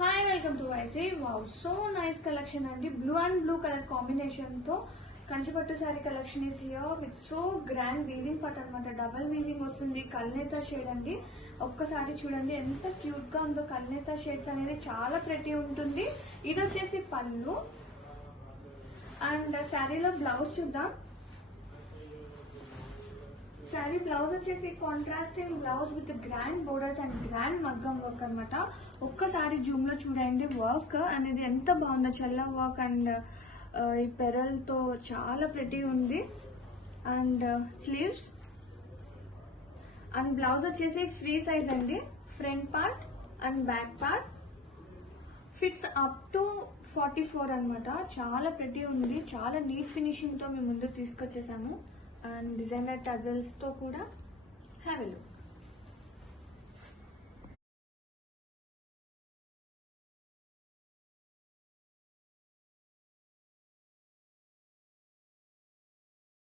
Hi welcome to YC. Wow, so nice collection అండి. Blue and blue colour combination తో కంచిపట్టు sari collection is here with so grand weaving పట్ అనమాట. Double weaving వస్తుంది. కల్నేత shade అండి. ఒక్కసారి చూడండి ఎంత క్యూట్ గా ఉందో. కల్నేత షేడ్స్ అనేది చాలా ప్రెటీ ఉంటుంది. ఇది వచ్చేసి పళ్ళు అండ్ శారీలో బ్లౌజ్ చూద్దాం. శారీ బ్లౌజ్ వచ్చేసి contrasting blouse with grand borders and grand మగ్గం వర్క్ అనమాట. ఒక్కసారి జూమ్ లో చూడండి వర్క్ అనేది ఎంత బాగుందో. చెల్ల వర్క్ అండ్ ఈ పెరల్ తో చాలా ప్రెటీ ఉంది. అండ్ స్లీవ్స్ అండ్ బ్లౌజ్ వచ్చేసి ఫ్రీ సైజ్ అండి. Front part and back part fits up to 44 అనమాట. చాలా ప్రెటీ ఉంది. చాలా నీట్ ఫినిషింగ్ తో మేము ముందు తీసుకొచ్చేసాము. అండ్ డిజైనర్ టజల్స్ తో కూడా హ్యావ్ ఎ లుక్.